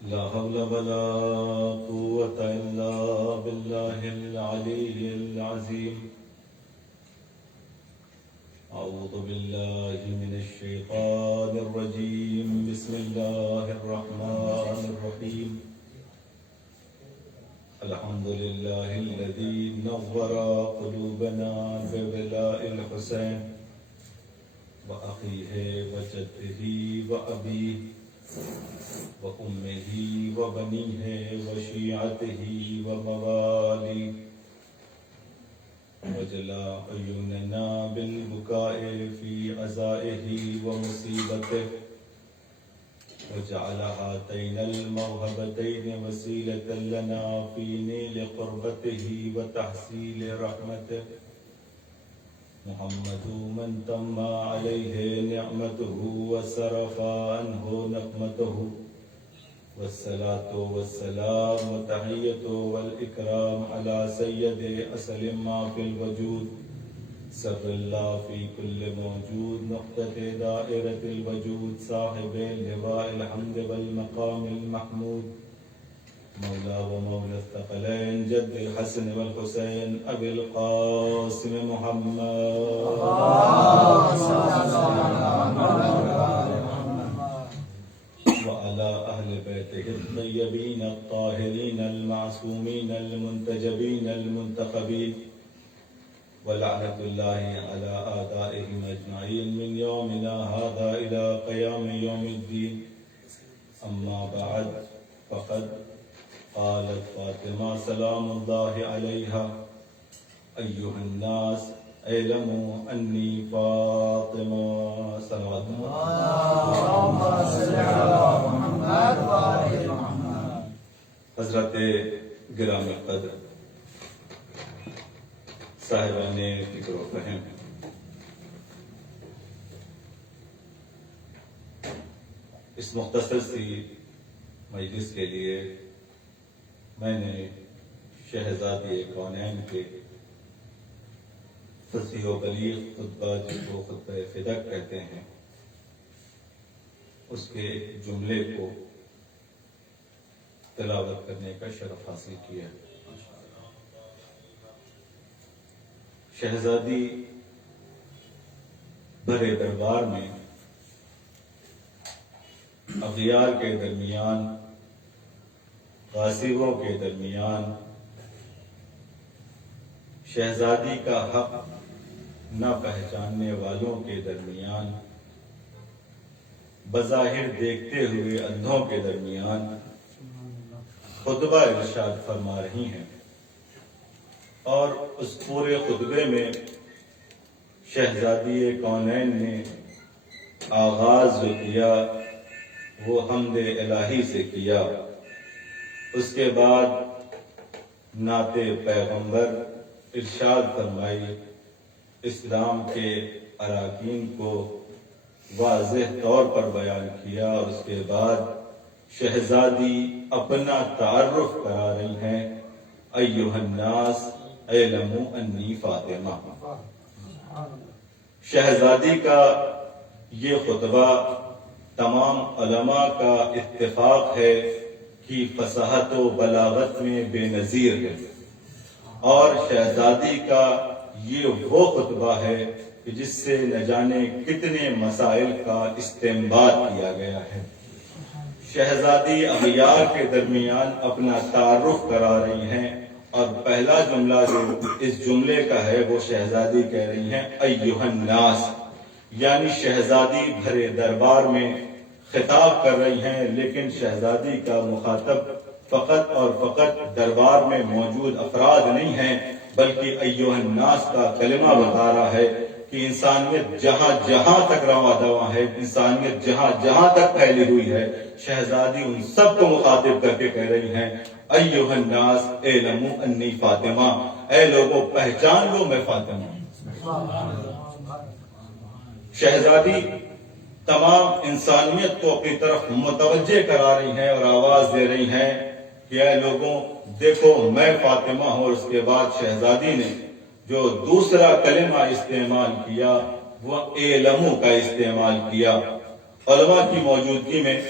لا حول ولا قوة إلا بالله العلي العظيم. أعوذ بالله من الشيطان الرجيم. بسم الله الرحمن الرحيم. الحمد لله الذي نور قلوبنا بولاء الحسين وأخيه وجده وأبيه وأمه وبنيه وشيعته ومواليه وجلى عيوننا بالبكاء في عزائه ومصيبته وجعل هاتين الموهبتين وسيلة لنا في نيل قربته وتحصيل رحمته. محمد من تم عليه نعمته وصرف عنه نقمته، والصلاة والسلام وتحية والإكرام على سيد أصل ما في الوجود، سر الله في كل موجود، نقطة دائرة الوجود، صاحب لواء الحمد والمقام المحمود، مولا ومولى الثقلين، جد الحسن والحسين أبي القاسم محمد وعلى أهل بيته الطيبين الطاهرين المعصومين المنتجبين المنتخبين، ولعنة الله على أعدائهم أجمعين من يومنا هذا إلى قيام يوم الدين. أما بعد، فقد قالت فاطمة سلام الله عليها: أيها الناس اعلموا أني فاطمة. صلوات اللهم صل على محمد وآل محمد. حضرت گرامی قدر صاحبان فکر و فہم، اس مختصر سی مجلس کے لیے میں نے شہزادی کونین کے فصیح و بلیغ خطبہ، جس کو خطبہ فدق کہتے ہیں، اس کے ایک جملے کو تلاوت کرنے کا شرف حاصل کیا. شہزادی بھرے دربار میں اغیار کے درمیان، غاصبوں کے درمیان شہزادی کا حق نہ پہچاننے والوں کے درمیان، بظاہر دیکھتے ہوئے اندھوں کے درمیان خطبہ ارشاد فرما رہی ہیں. اور اس پورے خطبے میں شہزادی کونین نے آغاز جو کیا وہ حمد الہی سے کیا. اس کے بعد نعت پیغمبر ارشاد فرمائی، اسلام کے اراکین کو واضح طور پر بیان کیا، اور اس کے بعد شہزادی اپنا تعارف کرا رہی ہیں: ایھا الناس اعلموا انی فاطمہ. شہزادی کا یہ خطبہ تمام علماء کا اتفاق ہے کہ فصاحت و بلاغت میں بے نظیر ہے، اور شہزادی کا یہ وہ خطبہ ہے کہ جس سے نہ جانے کتنے مسائل کا استنباط کیا گیا ہے. شہزادی اغیار کے درمیان اپنا تعارف کرا رہی ہیں، اور پہلا جملہ جو اس جملے کا ہے وہ شہزادی کہہ رہی ہیں ایھا الناس، یعنی شہزادی بھرے دربار میں خطاب کر رہی ہیں، لیکن شہزادی کا مخاطب فقط اور فقط دربار میں موجود افراد نہیں ہیں، بلکہ ایھا الناس کا کلمہ بتا رہا ہے کہ انسانیت جہاں جہاں تک رواں دواں ہے، انسانیت جہاں جہاں تک پھیلی ہوئی ہے، شہزادی ان سب کو مخاطب کر کے کہہ رہی ہیں ایھا الناس اعلموا انی فاطمہ، اے لوگوں پہچان لو میں فاطمہ ہوں. شہزادی تمام انسانیت کو اپنی طرف متوجہ کرا رہی ہیں اور آواز دے رہی ہیں کہ اے لوگوں دیکھو میں فاطمہ ہوں. اور اس کے بعد شہزادی نے جو دوسرا کلمہ استعمال کیا وہ اعلموا کا استعمال کیا. علماء کی موجودگی میں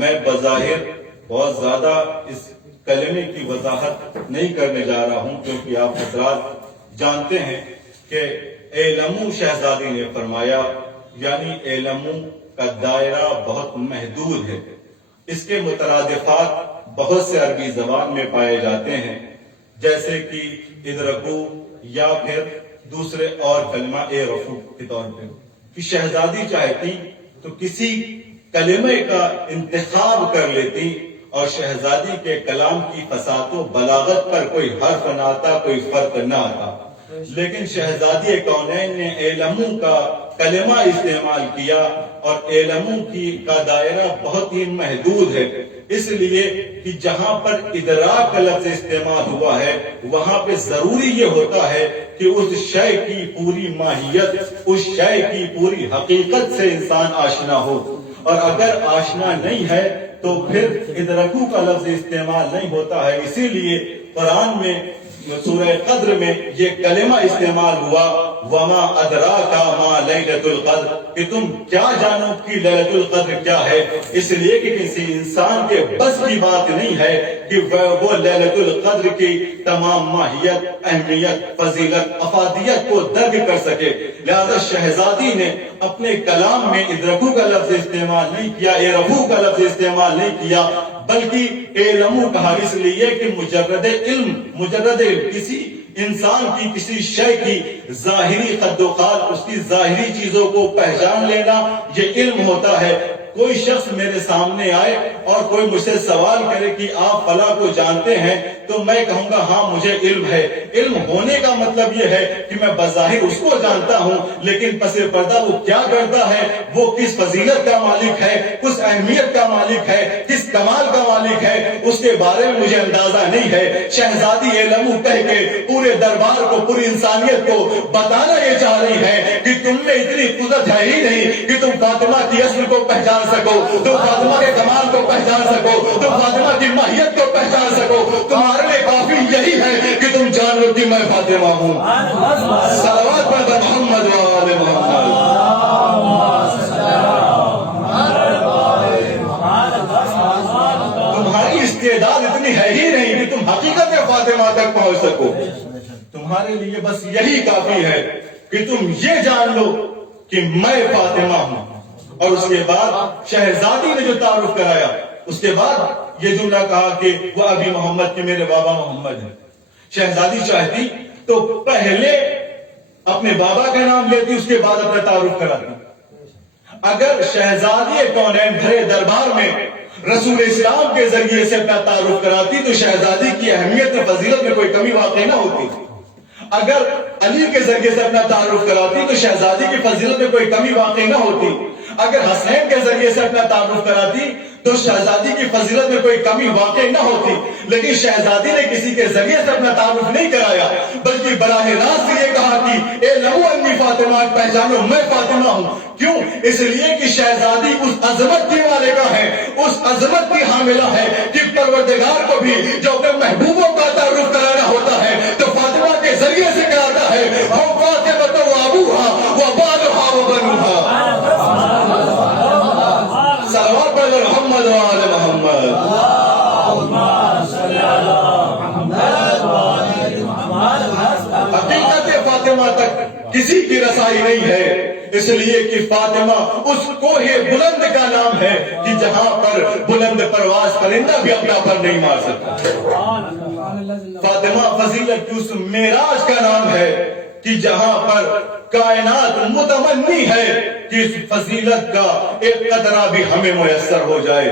میں بظاہر بہت زیادہ اس کلمے کی وضاحت نہیں کرنے جا رہا ہوں، کیونکہ آپ حضرات جانتے ہیں کہ اعلموا شہزادی نے فرمایا، یعنی اعلموا کا دائرہ بہت محدود ہے. اس کے مترادفات بہت سے عربی زبان میں پائے جاتے ہیں، جیسے کہ ادرکو یا پھر دوسرے اور کلمہ اعرفوا کے طور پہ، کہ شہزادی چاہتی تو کسی کلمے کا انتخاب کر لیتی اور شہزادی کے کلام کی فصاحت و بلاغت پر کوئی حرف نہ آتا، کوئی فرق نہ آتا. لیکن شہزادی کونین نے اعلموا کا کلمہ استعمال کیا، اور اعلموا کا دائرہ بہت ہی محدود ہے، اس لیے کہ جہاں پر ادراک کا لفظ استعمال ہوا ہے وہاں پہ ضروری یہ ہوتا ہے کہ اس شے کی پوری ماہیت، اس شے کی پوری حقیقت سے انسان آشنا ہو، اور اگر آشنا نہیں ہے تو پھر ادرکو کا لفظ استعمال نہیں ہوتا ہے. اسی لیے قرآن میں سورہ قدر میں یہ کلمہ استعمال ہوا، وما ادراک ما لیلۃ القدر، کہ تم کیا جانو کہ لیلۃ القدر کیا ہے. اس لیے کہ کسی انسان کے بس کی بات نہیں ہے کہ وہ لیلۃ القدر کی تمام ماہیت، اہمیت، فضیلت، افادیت کو درک کر سکے. لہذا شہزادی نے اپنے کلام میں ادرکو کا لفظ استعمال نہیں کیا، اعرفوا کا لفظ استعمال نہیں کیا، بلکہ اعلموا کہا، اس لیے کہ مجرد علم، مجرد کسی انسان کی، کسی شے کی ظاہری قد و قال، اس کی ظاہری چیزوں کو پہچان لینا یہ علم ہوتا ہے. کوئی شخص میرے سامنے آئے اور کوئی مجھ سے سوال کرے کہ آپ فلاں کو جانتے ہیں، تو میں کہوں گا ہاں مجھے علم ہے. علم ہونے کا مطلب یہ ہے کہ میں بظاہر اس کو جانتا ہوں، لیکن پس پردہ وہ کیا کرتا ہے، وہ کس فضیلت کا مالک ہے، کس اہمیت کا مالک ہے، کس کمال کا مالک ہے، اس کے بارے میں مجھے اندازہ نہیں ہے. شہزادی اعلموا کہہ کے پورے دربار کو، پوری انسانیت کو بتانا یہ چاہ رہی ہے کہ تم میں اتنی قدرت ہے ہی نہیں کہ تم فاطمہ کی اصل کو پہچان سکو، تم فاطمہ کے کمال کو پہچان سکو، تم فاطمہ کی ماہیت کو پہچان سکو. تمہارے لیے کافی یہی ہے کہ تم جان لو کہ میں فاطمہ ہوں. صلوات پر محمد و آل محمد. تمہاری استعداد اتنی ہے ہی نہیں کہ تم حقیقت فاطمہ تک پہنچ سکو. تمہارے لیے بس یہی کافی ہے کہ تم یہ جان لو کہ میں فاطمہ ہوں. اور اس کے بعد شہزادی نے جو تعارف کرایا، اس کے بعد یہ جملہ کہا کہ وہ ابی محمد، کہ میرے بابا محمد ہے. شہزادی چاہتی تو پہلے اپنے بابا کا نام لیتی، اس کے بعد اپنا تعارف کراتی. اگر شہزادی کونین بھرے دربار میں رسول اسلام کے ذریعے سے اپنا تعارف کراتی تو شہزادی کی اہمیت و فضیلت میں کوئی کمی واقع نہ ہوتی. اگر علی کے ذریعے سے اپنا تعارف کراتی تو شہزادی کی فضیلت میں کوئی کمی واقع نہ ہوتی. اگر حسین کے ذریعے سے اپنا تعارف کراتی تو شہزادی کی فضیلت میں کوئی کمی واقع نہ ہوتی. لیکن شہزادی نے کسی کے ذریعے سے اپنا تعارف نہیں کرایا، بلکہ براہ راست یہ کہا کہ اعلموا انی فاطمہ، پہچانو میں فاطمہ ہوں. کیوں؟ اس لیے کہ شہزادی اس عظمت کی مالکہ ہے، اس عظمت کی حاملہ ہے کہ پروردگار کو بھی جو اپنے محبوبوں کا تعارف کرانا ہوتا ہے تو فاطمہ کے ذریعے سے کراتا ہے. ہم فاطمہ و ابوہا و بالہا و بنوہا. صلوات پر محمد و آل محمد. حقیقت فاطمہ تک کسی کی رسائی نہیں ہے، اس لیے کہ فاطمہ اس کوہ بلند کا نام ہے کہ جہاں پر بلند پرواز پرندہ بھی اپنا پر نہیں مار سکتا. فاطمہ فضیلت کی اس معراج کا نام ہے کہ جہاں پر کائنات متمنی ہے کہ اس فضیلت کا ایک قطرہ بھی ہمیں میسر ہو جائے.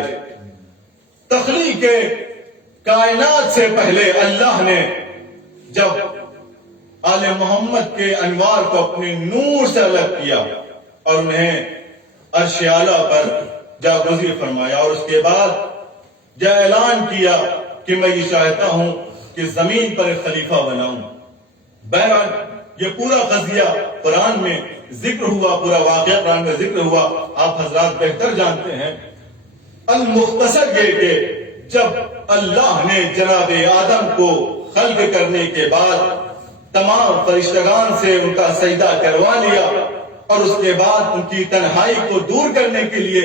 تخلیق کائنات سے پہلے اللہ نے جب آل محمد کے انوار کو اپنے نور سے الگ کیا اور انہیں عرش اعلیٰ پر جاگزین فرمایا، اور اس کے بعد جب اعلان کیا کہ میں یہ چاہتا ہوں کہ زمین پر ایک خلیفہ بناؤں. بہرحال یہ پورا قضیہ قرآن میں ذکر ہوا، پورا واقعہ قرآن میں ذکر ہوا، آپ حضرات بہتر جانتے ہیں. المختصر یہ کہ جب اللہ نے جناب آدم کو خلق کرنے کے بعد تمام فرشتگان سے ان کا سجدہ کروا لیا اور اس کے بعد ان کی تنہائی کو دور کرنے کے لیے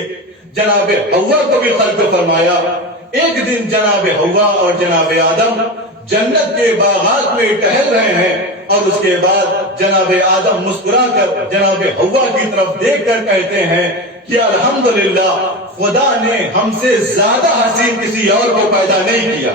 جناب حوا کو بھی خلق فرمایا، ایک دن جناب حوا اور جناب آدم جنت کے باغات میں ٹہل رہے ہیں اور اس کے بعد جناب آدم مسکرا کر جناب حوا کی طرف دیکھ کر کہتے ہیں کہ الحمدللہ خدا نے ہم سے زیادہ حسین کسی اور کو پیدا نہیں کیا.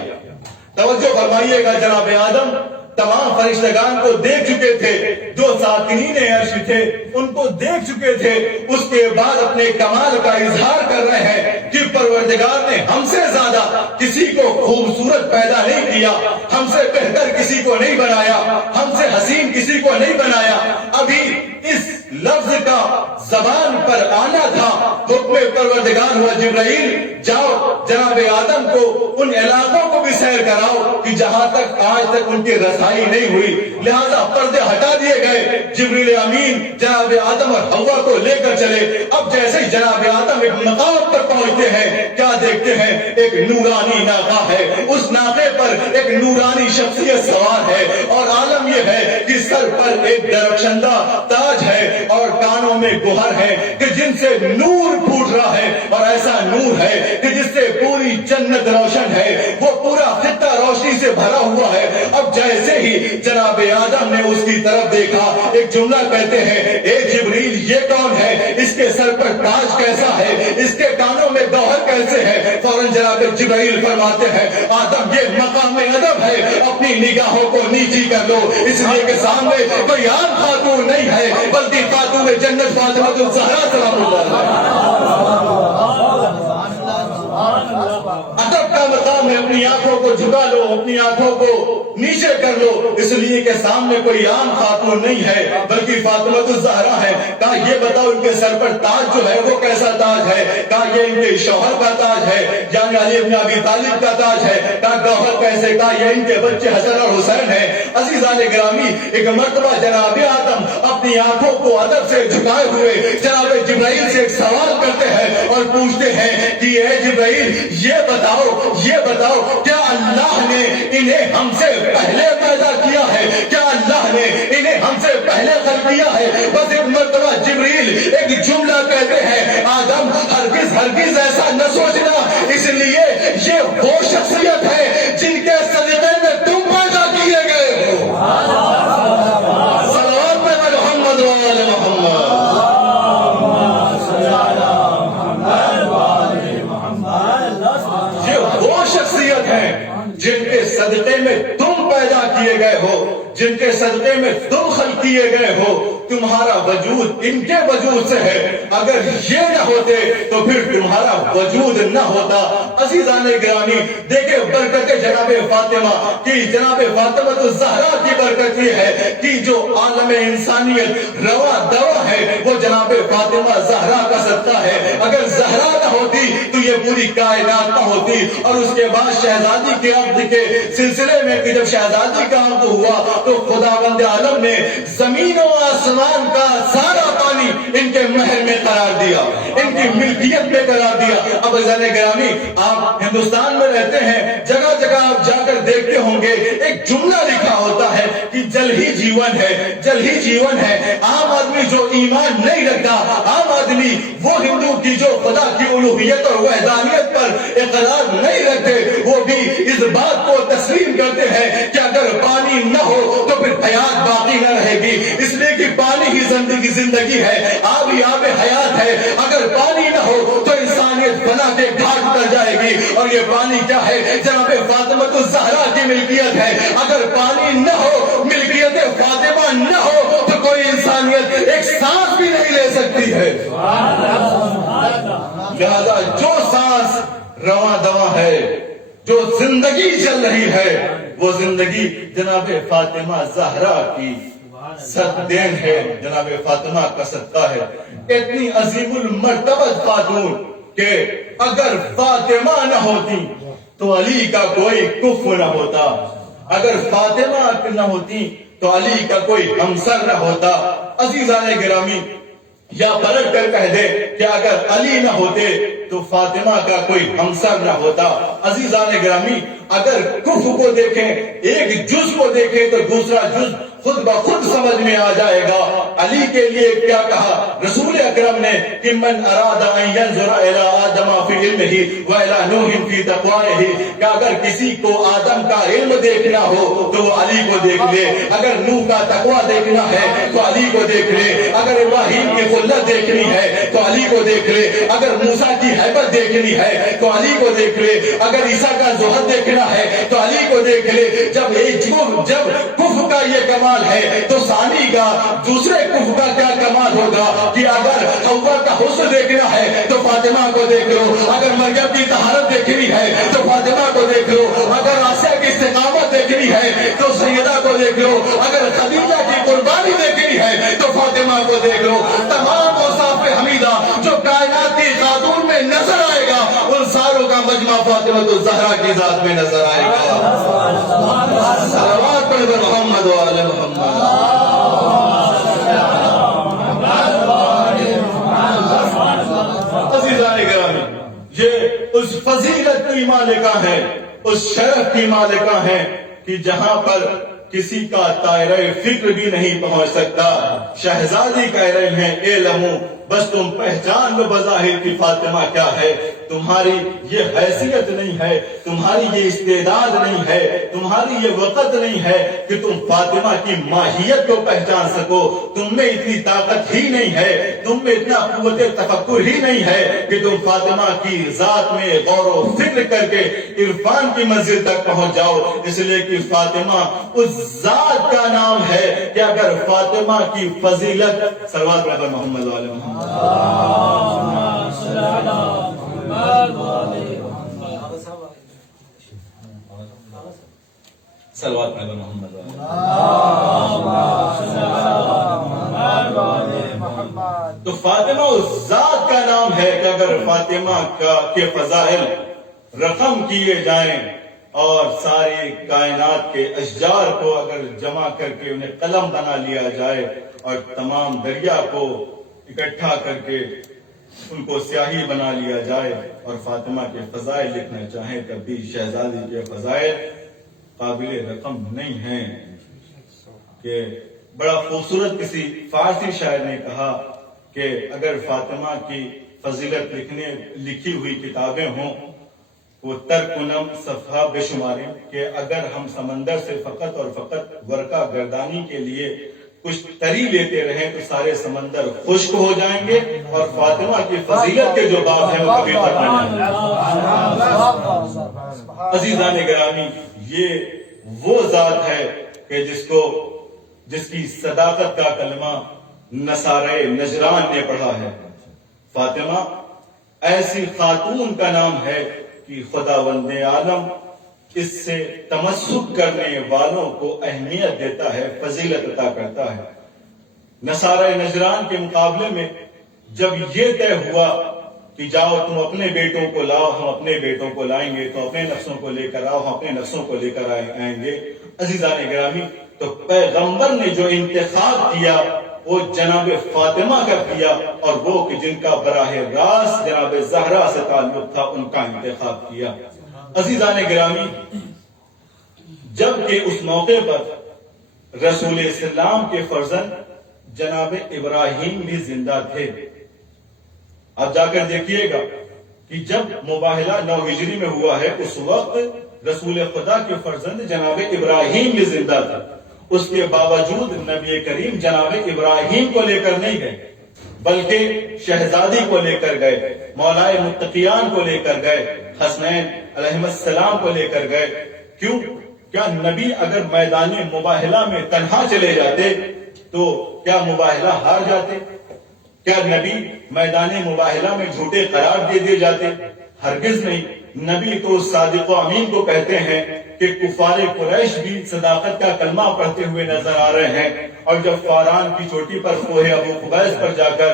توجہ فرمائیے گا، جناب آدم تمام فرشتگان کو دیکھ چکے تھے، جو ساکنین عرش تھے ان کو دیکھ چکے تھے. اس کے بعد اپنے کمال کا اظہار کر رہے ہیں کہ پروردگار نے ہم سے زیادہ کسی کو خوبصورت پیدا نہیں کیا، ہم سے بہتر کسی کو نہیں بنایا، ہم سے حسین کسی کو نہیں بنایا. ابھی اس لفظ کا زبان پر آنا تھا، حکم پروردگار ہوا جبرائیل جاؤ جناب آدم کو ان علاقوں کو بھی سیر کراؤ کہ جہاں تک آج تک ان کی رسائی نہیں ہوئی. لہذا پردے ہٹا دیے گئے. جبریل امین جناب آدم اور حوا کو لے کر چلے. اب جیسے ہی جناب آدم ایک مقام پر پہنچتے ہیں، کیا دیکھتے ہیں؟ ایک نورانی ناقہ ہے، اس ناقے پر ایک نورانی شخصیت سوار ہے اور عالم یہ ہے کہ سر پر ایک درخشندہ تاج ہے اور کانوں میں گوہر ہے کہ جن سے نور پھوٹ رہا ہے، اور ایسا نور ہے کہ جس سے پوری جنت روشن ہے، وہ پورا خطہ روشنی سے بھرا ہوا ہے. اب جیسے ہی جناب آدم نے اس کی طرف دیکھا، ایک جملہ کہتے ہیں، اے جبریل یہ کون ہے؟ اس کے سر پر تاج کیسا ہے؟ اس کے کانوں میں گوہر کیسے ہے؟ فوراً جناب جبریل فرماتے ہیں، آدم یہ مقام ادب ہے، اپنی نگاہوں کو نیچی کر لو، اس لیے کہ سامنے کوئی عام خاتون نہیں ہے بلکہ خاتون جنت فاطمہ الزہرا سلام اللہ ادب کا مقام ہے. اپنی آنکھوں کو جھکا لو، اپنی آنکھوں کو نیچے کر لو، اس لیے کہ سامنے کوئی عام خاتون نہیں ہے بلکہ فاطمہ الزہرا ہے. کہا یہ بتاؤ ان کے سر پر تاج جو ہے وہ کیسا تاج ہے؟ کہا یہ ان کے شوہر کا تاج ہے، یعنی علی بن ابی طالب کا تاج ہے. کہا گوہر کیسے؟ کہا یہ ان کے بچے حسن اور حسین ہیں. عزیزان گرامی، ایک مرتبہ جناب آدم اپنی آنکھوں کو ادب سے جھکائے ہوئے جناب جبرائیل سے ایک سوال کرتے ہیں اور پوچھتے ہیں کہ اے جبرائیل یہ بتاؤ کیا اللہ نے انہیں ہم سے پہلے پیدا کیا ہے؟ کیا اللہ نے انہیں ہم سے پہلے خلق کیا ہے؟ بس ایک مرتبہ جبریل ایک جملہ کہتے ہیں، آدم ہرگز ایسا نہ سوچنا، اس لیے یہ وہ شخصیت ہے جن کے صدقے میں تم پیدا کیے گئے ہو. صلوات پہ محمد و آل محمد. یہ وہ شخصیت ہے جن کے صدقے میں تم پیدا کیے گئے ہو، جن کے صدقے میں تم خلق کیے گئے ہو. تمہارا وجود ان کے وجود سے ہے، اگر یہ نہ ہوتے تو پھر تمہارا وجود نہ ہوتا. عزیزان گرامی، دیکھیں برکت جناب فاطمہ کی، جناب فاطمہ الزہرا کی برکت یہ ہے کہ جو عالم انسانیت روا دوا ہے وہ جناب فاطمہ زہرا کا صدقہ ہے. اگر زہرا نہ ہوتی تو یہ پوری کائنات نہ ہوتی. اور اس کے بعد شہزادی کے عقد کے سلسلے میں کہ جب شہزادی کا عقد ہوا تو خداوند عالم نے زمین و آسمان کا سارا پانی ان کے مہر میں قرار دیا، ان کی ملکیت میں قرار دیا. اب عزیزان گرامی، آپ ہندوستان میں رہتے ہیں، جگہ جگہ آپ جا کر دیکھتے ہوں گے ایک جملہ لکھا ہوتا ہے کہ جل ہی جیون ہے، جل ہی جیون ہے. عام آدمی جو ایمان نہیں رکھتا، عام آدمی وہ ہندو کی جو خدا کی الوہیت اور وحدانیت پر اقرار نہیں رکھتے، وہ بھی اس بات کو تسلیم کرتے ہیں کہ اگر پانی نہ ہو تو پھر حیات باقی نہ رہے گی، اس لیے کہ پانی ہی زندگی ہے، آب ہی آب حیات ہے. اگر پانی نہ ہو تو انسانیت فنا کے گھاٹ پر جائے گی. اور یہ پانی کیا ہے؟ جناب فاطمہ الزہرا کی ملکیت ہے. اگر پانی نہ ہو، ملکیت فاطمہ نہ ہو تو کوئی انسانیت ایک سانس بھی نہیں لے سکتی ہے. لہذا جو سانس رواں دواں ہے، جو زندگی چل رہی ہے، وہ زندگی جناب فاطمہ زہرا کی صدقین ہے، جناب فاطمہ کا صدقہ ہے. اتنی عظیم المرتبت خاتون کہ اگر فاطمہ نہ ہوتی تو علی کا کوئی کفو نہ ہوتا، اگر فاطمہ نہ ہوتی تو علی کا کوئی ہمسر نہ ہوتا. عزیزان گرامی، یا پلٹ کر کہہ دے کہ اگر علی نہ ہوتے تو فاطمہ کا کوئی ہمسر نہ ہوتا. عزیزان گرامی، اگر کفر کو دیکھیں، ایک جز کو دیکھیں تو دوسرا جز خود بخود سمجھ میں آ جائے گا. علی کے لیے کیا کہا رسول اکرم نے کہ من اراد ان ينظر الى آدم في علمہ وإلی نوح فی تقویہ کہ اگر کسی کو آدم کا علم دیکھنا ہو تو وہ علی کو دیکھ لے، اگر نوح کا تقویٰ دیکھنا ہے تو علی کو دیکھ لے، اگر ابراہیم کی خلت دیکھنی ہے تو علی کو دیکھ لے، اگر موسیٰ کی حیبت دیکھنی ہے تو علی کو دیکھ لے، اگر عیسیٰ کا زہد دیکھنا ہے تو علی کو دیکھ لے۔ جب کفر کا یہ کمال ہے تو ثانی کا دوسرے کفر کا کیا کمال ہوگا کہ اگر حوا کا حسن دیکھنا ہے تو فاطمہ کو دیکھ لو، اگر مریم کی طہارت دیکھنی ہے تو فاطمہ کو دیکھ لو، اگر آسیہ کی استقامت دیکھنی ہے تو سیدہ کو دیکھ لو، اگر خدیجہ کی قربانی دیکھنی ہے تو فاطمہ کو دیکھ لو۔ تمام اوصاف حمیدہ جو کائنات کی خاتون میں نظر آئے گا ان ساروں کا مجمع فاطمہ الزہرا کی ذات میں نظر آئے گا۔ صلوات پڑھ محمد وآل محمد۔ عزیزان گرامی، یہ اس فضیلت کی مالکہ ہے، اس شرف کی مالکہ ہے کہ جہاں پر کسی کا دائرہ فکر بھی نہیں پہنچ سکتا۔ شہزادی کہہ رہے ہیں اے لمو بس تم پہچان لو بظاہر کی فاطمہ کیا ہے، تمہاری یہ حیثیت نہیں ہے، تمہاری یہ استعداد نہیں ہے، تمہاری یہ وقت نہیں ہے کہ تم فاطمہ کی ماہیت کو پہچان سکو، تم میں اتنی طاقت ہی نہیں ہے، تم میں اتنا قوت تفکر ہی نہیں ہے کہ تم فاطمہ کی ذات میں غور و فکر کر کے عرفان کی منزل تک پہنچ جاؤ، اس لیے کہ فاطمہ اس ذات کا نام ہے کہ اگر فاطمہ کی فضیلت صلوات علی محمد وعلی محمد صلوات علی محمد تو فاطمہ اس ذات کا نام ہے کہ اگر فاطمہ کے فضائل رقم کیے جائیں اور ساری کائنات کے اشجار کو اگر جمع کر کے انہیں قلم بنا لیا جائے اور تمام دریا کو اکٹھا کر کے ان کو سیاہی بنا لیا جائے اور فاطمہ کے فضائل لکھنا چاہیں تب بھی شہزادی کے فضائل قابل رقم نہیں ہیں۔ کہ بڑا خوبصورت کسی فارسی شاعر نے کہا کہ اگر فاطمہ کی فضیلت لکھی ہوئی کتابیں ہوں وہ ترکنم صفحہ بے شمارے، کہ اگر ہم سمندر سے فقط اور فقط ورقہ گردانی کے لیے کچھ تری لیتے رہیں تو سارے سمندر خشک ہو جائیں گے اور فاطمہ کی فضیلت کے جو باب ہیں وہ کبھی ختم نہیں ہوں گے۔ عزیزان گرامی، یہ وہ ذات ہے کہ جس کی صداقت کا کلمہ نصارے نجران نے پڑھا ہے۔ فاطمہ ایسی خاتون کا نام ہے کہ خداوند عالم اس سے تمسک کرنے والوں کو اہمیت دیتا ہے، فضیلت عطا کرتا ہے۔ نصارہ نجران کے مقابلے میں جب یہ طے ہوا کہ جاؤ تم اپنے بیٹوں کو لاؤ، ہم اپنے بیٹوں کو لائیں گے، تو اپنے نفسوں کو لے کر آؤ، ہم اپنے نفسوں کو لے کر آئیں گے۔ عزیزان گرامی، تو پیغمبر نے جو انتخاب کیا وہ جناب فاطمہ کا کیا، اور وہ کہ جن کا براہ راست جناب زہرا سے تعلق تھا ان کا انتخاب کیا۔ عزیزان گرامی، جبکہ اس موقع پر رسول اسلام کے فرزند جناب ابراہیم بھی زندہ تھے۔ اب جا کر دیکھیے گا کہ جب مباہلہ 9 ہجری میں ہوا ہے اس وقت رسول خدا کے فرزند جناب ابراہیم بھی زندہ تھا، اس کے باوجود نبی کریم جناب ابراہیم کو لے کر نہیں گئے بلکہ شہزادی کو لے کر گئے، مولائے متقیان کو لے کر گئے، حسنین علیہ السلام کو لے کر گئے۔ کیوں؟ کیا نبی اگر میدان مباہلہ میں تنہا چلے جاتے تو کیا مباہلہ ہار جاتے؟ کیا نبی میدان مباہلہ میں جھوٹے قرار دے دیے جاتے؟ ہرگز نہیں۔ نبی تو صادق و امین کو کہتے ہیں کہ کفار قریش بھی صداقت کا کلمہ پڑھتے ہوئے نظر آ رہے ہیں، اور جب فاران کی چوٹی پر کوہ ابو قبیس پر جا کر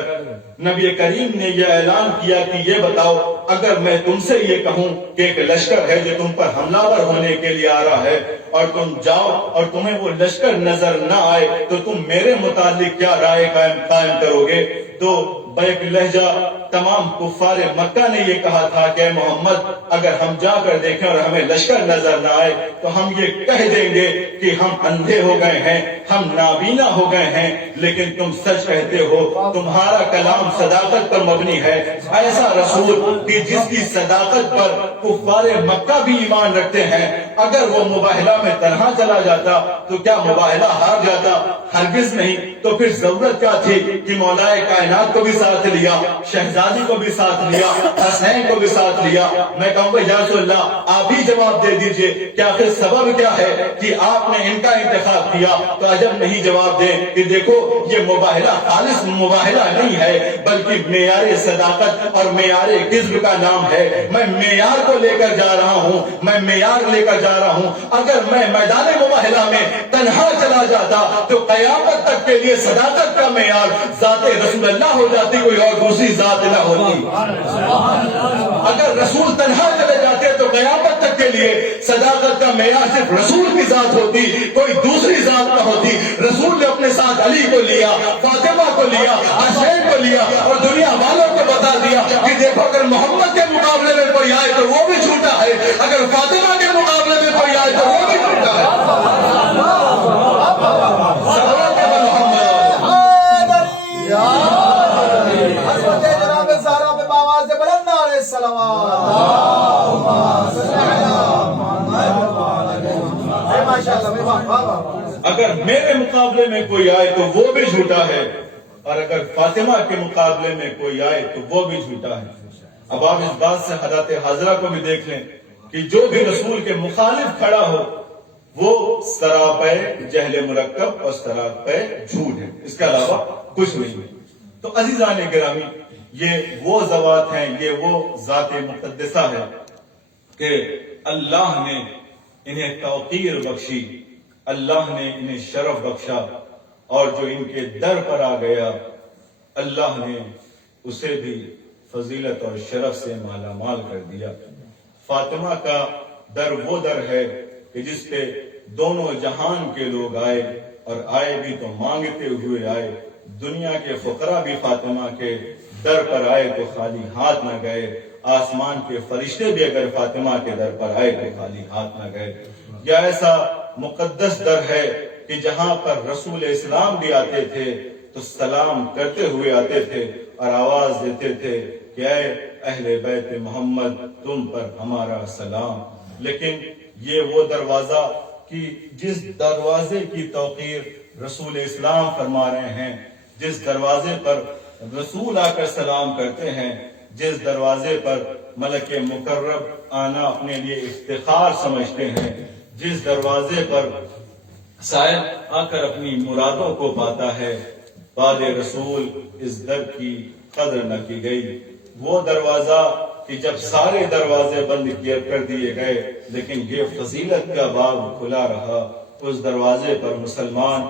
نبی کریم نے یہ اعلان کیا کہ یہ بتاؤ اگر میں تم سے یہ کہوں کہ ایک لشکر ہے جو تم پر حملہ ور ہونے کے لیے آ رہا ہے اور تم جاؤ اور تمہیں وہ لشکر نظر نہ آئے تو تم میرے متعلق کیا رائے قائم کرو گے؟ تو بیک لہجہ تمام کفار مکہ نے یہ کہا تھا کہ اے محمد اگر ہم جا کر دیکھیں اور ہمیں لشکر نظر نہ آئے تو ہم یہ کہہ دیں گے کہ ہم اندھے ہو گئے ہیں، ہم نابینا ہو گئے ہیں، لیکن تم سچ کہتے ہو، تمہارا کلام صداقت پر مبنی ہے۔ ایسا رسول کہ جس کی صداقت پر کفار مکہ بھی ایمان رکھتے ہیں، اگر وہ مباہلہ میں تنہا چلا جاتا تو کیا مباہلہ ہار جاتا؟ ہرگز نہیں۔ تو پھر ضرورت کیا تھی کہ مولا کائنات کو بھی ساتھ لیا، شہزادی کو بھی ساتھ لیا، حسین کو بھی ساتھ لیا؟ میں کہوں گا یا رسول اللہ آپ ہی جواب دے دیجئے کہ آخر سبب کیا ہے کہ آپ نے ان کا انتخاب کیا؟ تو عجب نہیں جواب دیں کہ دیکھو یہ مباہلہ خالص مباہلہ نہیں ہے بلکہ معیار صداقت اور معیار کذب کا نام ہے۔ میں معیار کو لے کر جا رہا ہوں، میں معیار لے کر جا رہا ہوں۔ اگر میں میدان مباہلہ میں تنہا چلا جاتا تو قیامت تک کے لیے صداقت کا معیار ذات رسول اللہ ہو جاتی، کوئی اور دوسری ذات نہ ہوتی۔ اگر رسول تنہا چلے جاتے تو قیامت تک کے لیے صداقت کا معیار صرف رسول کی ذات ہوتی، کوئی دوسری ذات نہ ہوتی۔ رسول نے اپنے ساتھ علی کو لیا، فاطمہ کو لیا، حسین کو لیا اور دنیا والوں کو بتا دیا کہ دیکھو اگر محمد کے مقابلے میں کوئی آئے تو وہ بھی جھوٹا ہے، اگر فاطمہ کے مقابلے میں کوئی آئے تو وہ بھی جھوٹا ہے۔ اگر میرے مقابلے میں کوئی آئے تو وہ بھی جھوٹا ہے، اور اگر فاطمہ کے مقابلے میں کوئی آئے تو وہ بھی جھوٹا ہے۔ اب آپ اس بات سے حضرت حاضرہ کو بھی دیکھ لیں کہ جو بھی رسول کے مخالف کھڑا ہو وہ سراپے جہل مرکب اور سراپے جھوٹ ہے، اس کے علاوہ کچھ نہیں ہے۔ تو عزیزان گرامی، یہ وہ ذوات ہیں، یہ وہ ذات مقدسہ ہے کہ اللہ نے انہیں توقیر بخشی، اللہ نے انہیں شرف بخشا، اور جو ان کے در پر آ گیا اللہ نے اسے بھی فضیلت اور شرف سے مالا مال کر دیا۔ فاطمہ کا در وہ در ہے کہ جس پہ دونوں جہان کے لوگ آئے، اور آئے بھی تو مانگتے ہوئے آئے۔ دنیا کے فقراء بھی فاطمہ کے در پر آئے تو خالی ہاتھ نہ گئے، آسمان کے فرشتے بھی اگر فاطمہ کے در پر آئے تو خالی ہاتھ نہ گئے۔ یہ ایسا مقدس در ہے کہ جہاں پر رسول اسلام بھی آتے تھے تو سلام کرتے ہوئے آتے تھے اور آواز دیتے تھے کہ اے اہل بیت محمد تم پر ہمارا سلام۔ لیکن یہ وہ دروازہ کہ جس دروازے کی توقیر رسول اسلام فرما رہے ہیں، جس دروازے پر رسول آ کر سلام کرتے ہیں، جس دروازے پر ملک مقرب آنا اپنے لیے افتخار سمجھتے ہیں، جس دروازے پر سائل آ کر اپنی مرادوں کو پاتا ہے، بعد رسول اس در کی قدر نہ کی گئی۔ وہ دروازہ کہ جب سارے دروازے بند کر دیے گئے لیکن یہ فضیلت کا باب کھلا رہا، اس دروازے پر مسلمان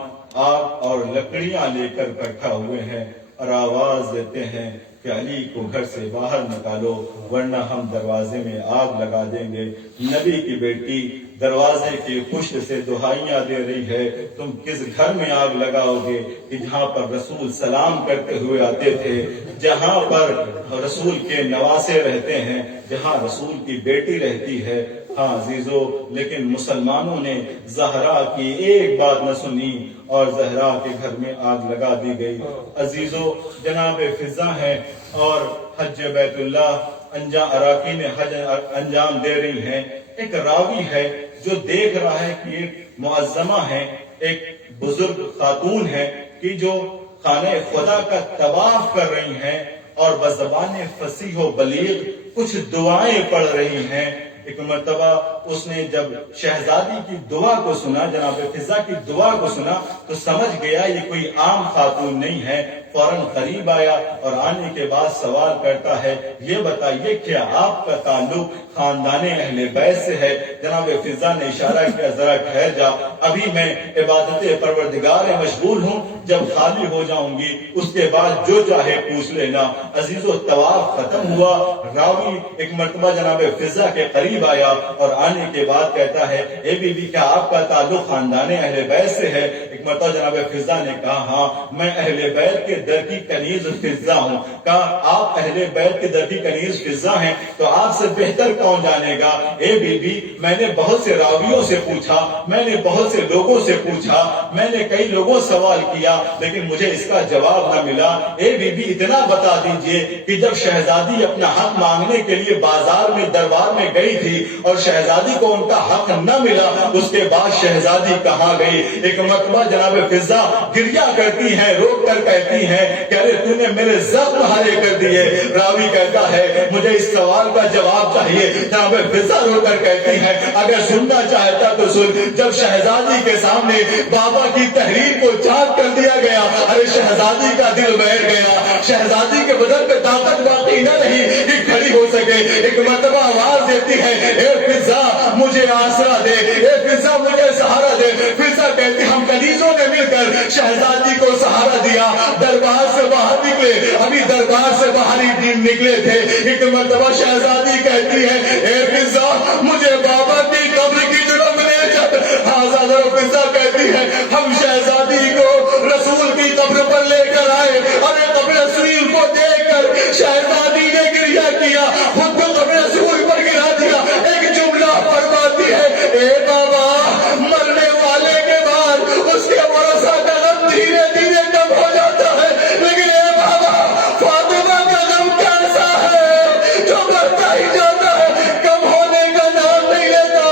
آگ اور لکڑیاں لے کر اکٹھا ہوئے ہیں اور آواز دیتے ہیں کہ علی کو گھر سے باہر نکالو ورنہ ہم دروازے میں آگ لگا دیں گے۔ نبی کی بیٹی دروازے کی خشک سے دہائیاں دے رہی ہے، تم کس گھر میں آگ لگاؤ گے کہ جہاں پر رسول سلام کرتے ہوئے آتے تھے، جہاں پر رسول کے نواسے رہتے ہیں، جہاں رسول کی بیٹی رہتی ہے۔ ہاں عزیزو، لیکن مسلمانوں نے زہرا کی ایک بات نہ سنی اور زہرا کے گھر میں آگ لگا دی گئی۔ عزیزو، جناب فضا ہے اور حج بیت اللہ اراکین حج انجام دے رہی ہیں۔ ایک راوی ہے جو دیکھ رہا ہے کہ ایک معظمہ ہے، ایک بزرگ خاتون ہے کہ جو خانہ خدا کا طواف کر رہی ہیں اور بزبان فصیح و بلیغ کچھ دعائیں پڑھ رہی ہیں۔ ایک مرتبہ اس نے جب شہزادی کی دعا کو سنا، جناب فضا کی دعا کو سنا، تو سمجھ گیا یہ کوئی عام خاتون نہیں ہے۔ فوراً قریب آیا اور آنے کے بعد سوال کرتا ہے، یہ بتائیے کیا آپ کا تعلق خاندان اہل بیت سے ہے؟ جناب فضا نے اشارہ کیا، ذرا ٹھہر جا، ابھی میں عبادت پروردگار مشغول ہوں، جب خالی ہو جاؤں گی اس کے بعد جو چاہے پوچھ لینا۔ عزیز و طواف ختم ہوا، راوی ایک مرتبہ جناب فضہ کے قریب آیا اور آنے کے بعد کہتا ہے اے بی بی کیا آپ کا تعلق خاندان اہل بیت سے ہے؟ ایک مرتبہ جناب فضہ نے کہا ہاں میں اہل بیت کے در کی کنیز فضہ ہوں۔ کہا آپ اہل بیت کے در کی کنیز فضہ ہیں تو آپ سے بہتر کون جانے گا؟ اے بی بی میں نے بہت سے راویوں سے پوچھا، میں نے بہت سے لوگوں سے پوچھا، میں نے کئی لوگوں سوال کیا لیکن مجھے اس کا جواب نہ ملا۔ اے بی بی اتنا بتا دیجئے کہ جب شہزادی اپنا حق مانگنے کے لیے بازار میں دربار میں گئی تھی اور شہزادی کو ان کا حق نہ ملا اس کے بعد شہزادی کہاں گئی؟ ایک مرتبہ جناب فضہ گریہ کرتی ہیں، رو کر کہتی ہیں کہ ارے تو نے میرے زخم ہرے کر دیے۔ راوی کہتا ہے مجھے اس سوال کا جواب چاہیے۔ جناب فضہ رو کر کہتی ہیں اگر سننا چاہتا تو سن، جب شہزادی کے سامنے بابا کی تحریر کو چاک کر دیا گیا، ارے شہزادی کا دل بیٹھ گیا، شہزادی کے بدن پہ طاقت باقی نہ رہی کہ کھڑی ہو سکے۔ ایک مرتبہ آواز دیتی ہے اے فضہ مجھے آسرا دے، اے فضہ مجھے سہارا دے۔ فضہ کہتی ہم کنیزوں نے مل کر شہزادی کو سہارا دیا، دربار سے باہر نکلے، ابھی دربار سے باہر ہی نکلے تھے۔ ایک مرتبہ شہزادی کہتی ہے اے فضہ مجھے بابا کی قبر کی جرم لے چل۔ فضہ کہتی ہے ہم شہزادی کو رسول کی قبر پر لے کر آئے، ارے قبر رسول کو دیکھ کر شہزادی نے گریہ کیا، خود کو قبر رسول پر گرا دیا۔ ایک جملہ فرماتی ہے اے بابا مرنے والے کے بعد اس کے ورثہ کا غم دھیرے دھیرے کم ہو جاتا ہے، لیکن اے بابا فاطمہ کا غم کیسا ہے جو بڑھتا ہی جاتا ہے، کم ہونے کا نام نہیں لیتا۔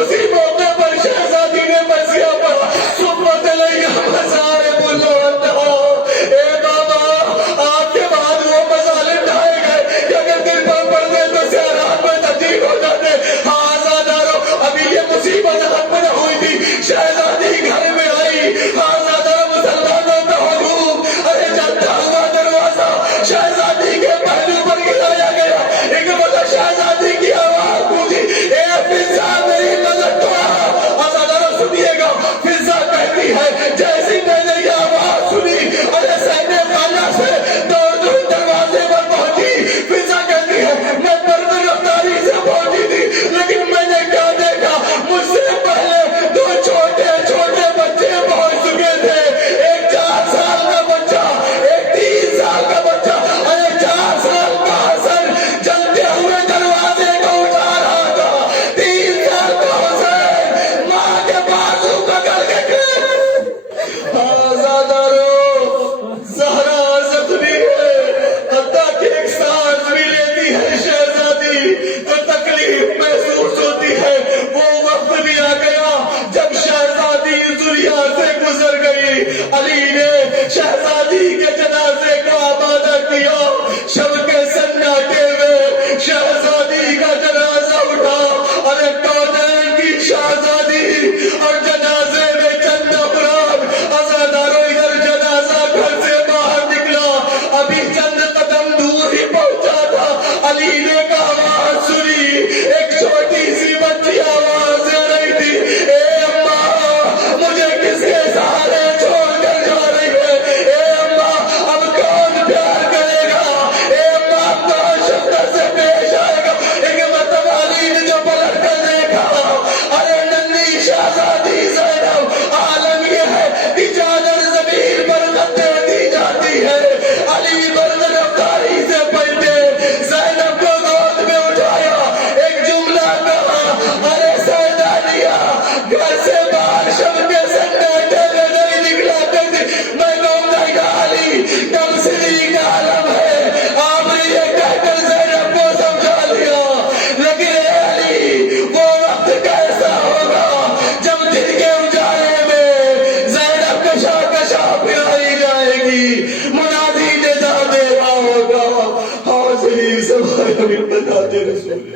اسی موقع پر شہزادی نے مسیح پڑھا سبحان اللہ مسائب اللہ۔ اے بابا آپ کے بعد وہ مظالم ڈھائے گئے کہ اگر دن پر پڑھتے تو سہرات میں تبدیل ہو جاتے۔ ہاں آزادارو ابھی یہ مصیبت ختم نہ ہوئی تھی، شہزادی گھر میں آئی، ہاں آزادارو مسلمانوں کا حکوم، ارے جلتا ہوا دروازہ شہزادی کے پہلو پر گرایا گیا۔ ایک بتا شہزادی کی آواز گونجی اے فضہ میری مدد تو آ۔ آزادارو سنیے گا، فضہ کہتی ہے جیسی میں نے یہ آواز سنی ارے سہنے خانہ سے دوڑ دوڑ دروازے پر پہنچی۔ فضہ کہتی ہے میں برد رفتاری سے پہنچی تھی لیکن میں نے کیا دیکھا مجھ سے پہلے دو چھوٹے چھوٹے بچے پہنچ چکے تھے، ایک 4 سال کا بچہ، ایک 3 سال کا بچہ، ارے 4 سال کا حسن جلتے ہوئے دروازے کو اٹھا رہا تھا، 3 سال کا حسین ماں کے بازو پکڑ کے زہرا زخمی ہے، حتیٰ کہ ایک سانس بھی لیتی ہے شہزادی تو تکلیف محسوس ہوتی ہے۔ وہ وقت بھی آ گیا جب شہزادی زلیخا سے گزر گئی، علی نے شہزادی کے جنازے کو آبادہ کیا، شب کے سناٹے میں شہزادی کا جنازہ اٹھا، ارے کونین کی شہزادی اور جنازے میں چند افراد۔ آزادارو ادھر جنازہ گھر سے باہر نکلا، ابھی چند قدم دور ہی پہنچا تھا، علی نے آواز سنی، ایک چھوٹی سی بچی آواز دے رہی تھی اے اماں مجھے کس کے سہارے چھوڑ کر جا رہی ہے، اے اماں اب کون پیار کرے گا، اے اماں کون شفقت سے پیش آئے گا۔ ایک مرتبہ علی نے جو پلٹ کر دیکھا ارے ننھی شہزادی زینب، عالم یہ ہے کہ چادر زمین پر قطع دی جاتی ہے، علی برد رفتاری سے پلٹے، زینب کو گود میں اٹھایا، ایک جملہ کہا ارے سیدانیہ گھر سے باہر شب کے سناٹے میں نہیں نکلا کرتی، میں کہوں گا کہ علی تمثیلی کا عالم ہے۔ آپ نے یہ کہہ کر زینب کو سمجھا لیا، لیکن اے علی وہ وقت کیسا ہوگا جب دن کے اجالے میں زینب کشا کشا پھرائی جائے گی، منادی ندا دے رہا ہوگا حاضری سمائے بتاتے رسول